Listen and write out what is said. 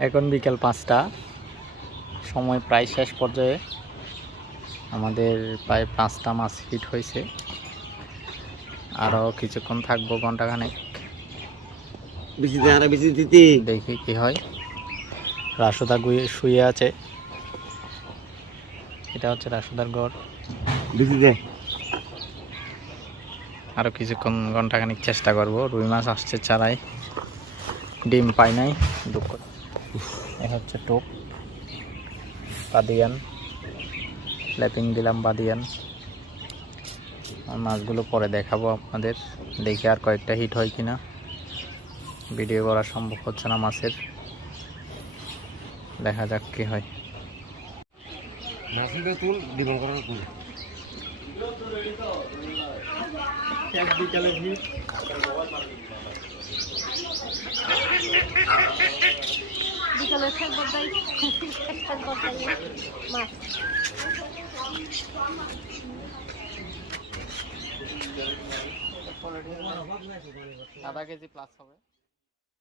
এখন বিকেল 5টা, সময় প্রায় শেষ পর্যায়ে। আমাদের প্রায় 5টা মাছ হিট হয়েছে, আরও কিছুক্ষণ থাকবো, ঘন্টাখানেক। দেখি কি হয়। রাসুদা শুয়ে আছে, এটা হচ্ছে রাসুদার ঘর। আরো কিছুক্ষণ, ঘন্টাখানিক চেষ্টা করব। রুই মাছ আসছে চারাই, ডিম পাই নাই, দুঃখ। এ হচ্ছে টোপ, বাদিয়ান, ল্যাপিং দিলাম বাদিয়ান। মাছগুলো পরে দেখাবো আপনাদের, দেখি আর কয়েকটা হিট হয় কিনা। ভিডিও করা সম্ভব হচ্ছে না মাছের, দেখা যাক কি হয়। আধা কেজি প্লাস হবে।